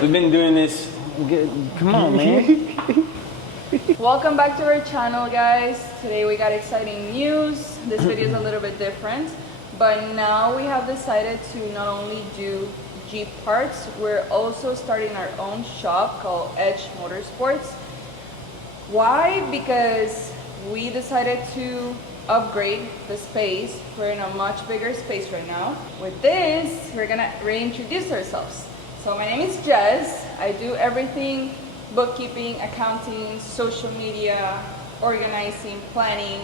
We've been doing this. Come on, man. Welcome back to our channel, guys. Today we got exciting news. This video is a little bit different, but now we have decided to not only do Jeep parts, we're also starting our own shop called EDG Motorsports. Why? Because we decided to upgrade the space. We're in a much bigger space right now. With this, we're gonna reintroduce ourselves. So my name is Jess. I do everything: bookkeeping, accounting, social media, organizing, planning,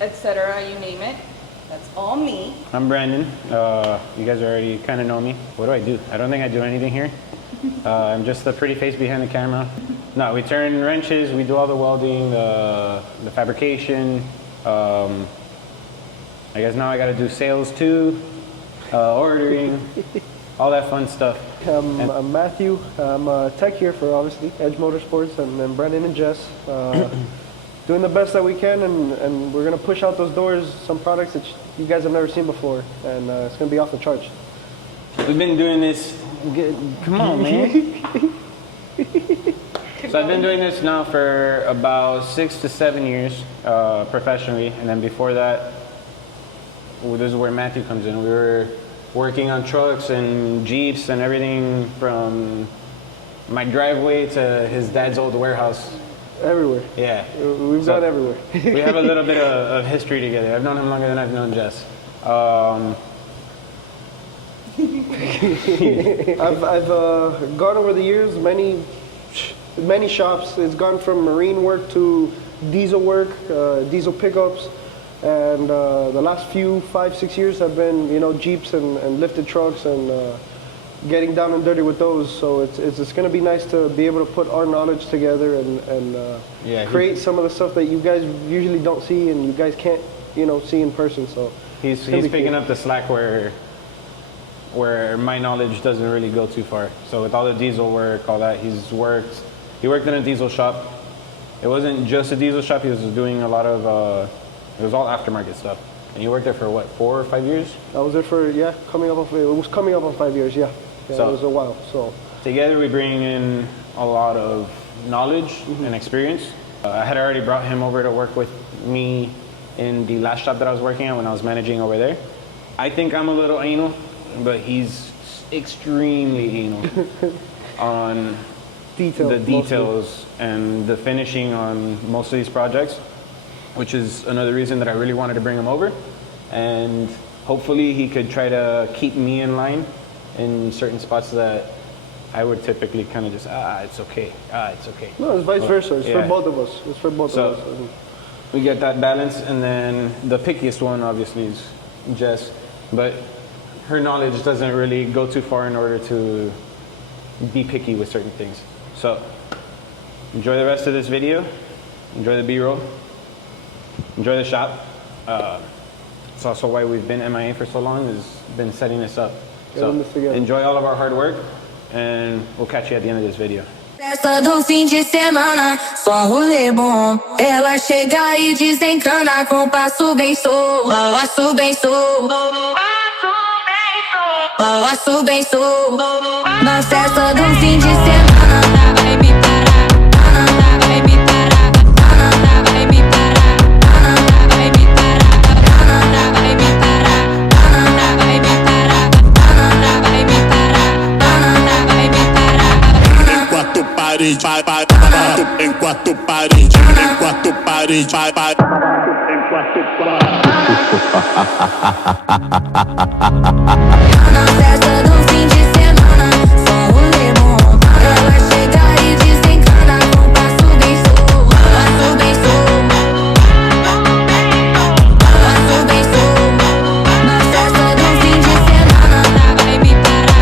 etc. You name it. That's all me. I'm Brandon. You guys already kind of know me. What do? I don't think I do anything here. I'm just the pretty face behind the camera. No, we turn wrenches, we do all the welding, the fabrication. I guess now I got to do sales too, ordering, all that fun stuff. I'm Matthew. I'm a tech here for obviously EDG Motorsports, and then Brandon and Jess. Doing the best that we can, and we're gonna push out those doors some products that you guys have never seen before, and it's gonna be off the charts. We've been doing this. Come on, man. So I've been doing this now for about 6 to 7 years professionally, and then before that, this is where Matthew comes in. We were working on trucks and Jeeps and everything from my driveway to his dad's old warehouse. Everywhere. Yeah. We've gone everywhere. We have a little bit of history together. I've known him longer than I've known Jess. I've gone over the years many shops. It's gone from marine work to diesel work, diesel pickups, and the last 5-6 years have been, Jeeps and lifted trucks and getting down and dirty with those. So it's going to be nice to be able to put our knowledge together and create some of the stuff that you guys usually don't see and you guys can't see in person. So he's picking up the slack where my knowledge doesn't really go too far. So with all the diesel work, all that, he worked in a diesel shop. It wasn't just a diesel shop. He was doing a lot of it was all aftermarket stuff. And you worked there for what, 4 or 5 years? I was there for it was coming up on 5 years. Yeah, so it was a while. So together we bring in a lot of knowledge and experience. I had already brought him over to work with me in the last shop that I was working at when I was managing over there. I think I'm a little anal, but he's extremely anal on the details mostly, and the finishing on most of these projects, which is another reason that I really wanted to bring him over. And hopefully he could try to keep me in line in certain spots that I would typically kind of just, it's okay. No, it's vice versa. It's for both of us. It's for both of us. We get that balance, and then the pickiest one obviously is Jess, but her knowledge doesn't really go too far in order to be picky with certain things. So enjoy the rest of this video. Enjoy the B-roll. Enjoy the shop. It's also why we've been MIA for so long, is been setting this up. So enjoy all of our hard work, and we'll catch you at the end of this video. Festa do fim de semana, só rolê bom. Ela chega e desencana com passo bem solto. Passo bem solto. Passo bem solto. Na festa do fim de semana, vai me parar. Vai me parar. Vai me parar. Vai me parar. Vai me parar. Vai me parar. Vai me parar. Vai me parar. Enquanto parede, enquanto parede, enquanto parede, enquanto na festa do fim de semana, só rolê bom. Ela chega e desencana com passo bem solto. Passo bem solto. Passo bem solto. Na festa do fim de semana, vai me parar.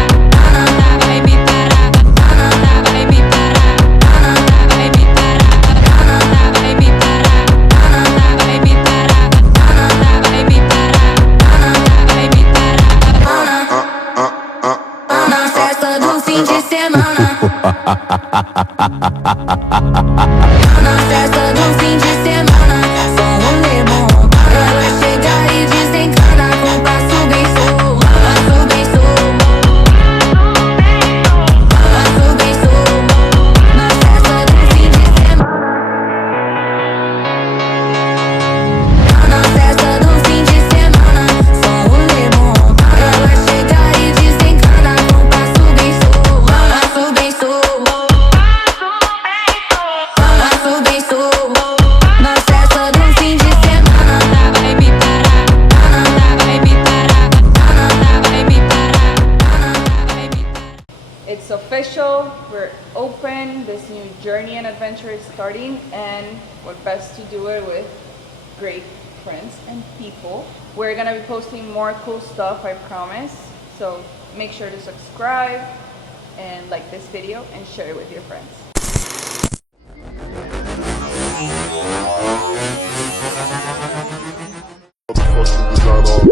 Vai me parar. Vai me parar. Vai me parar. Vai me parar. Vai me parar. Vai me parar. Vai me parar. Na festa do fim de semana. Na festa do fim de semana, só rolê bom. Ela chega e desencana com passo bem solto. Passo bem solto. Passo official. We're open. This new journey and adventure is starting, and what best to do it with great friends and people. We're gonna be posting more cool stuff, I promise. So make sure to subscribe and like this video and share it with your friends. Motherfucking design all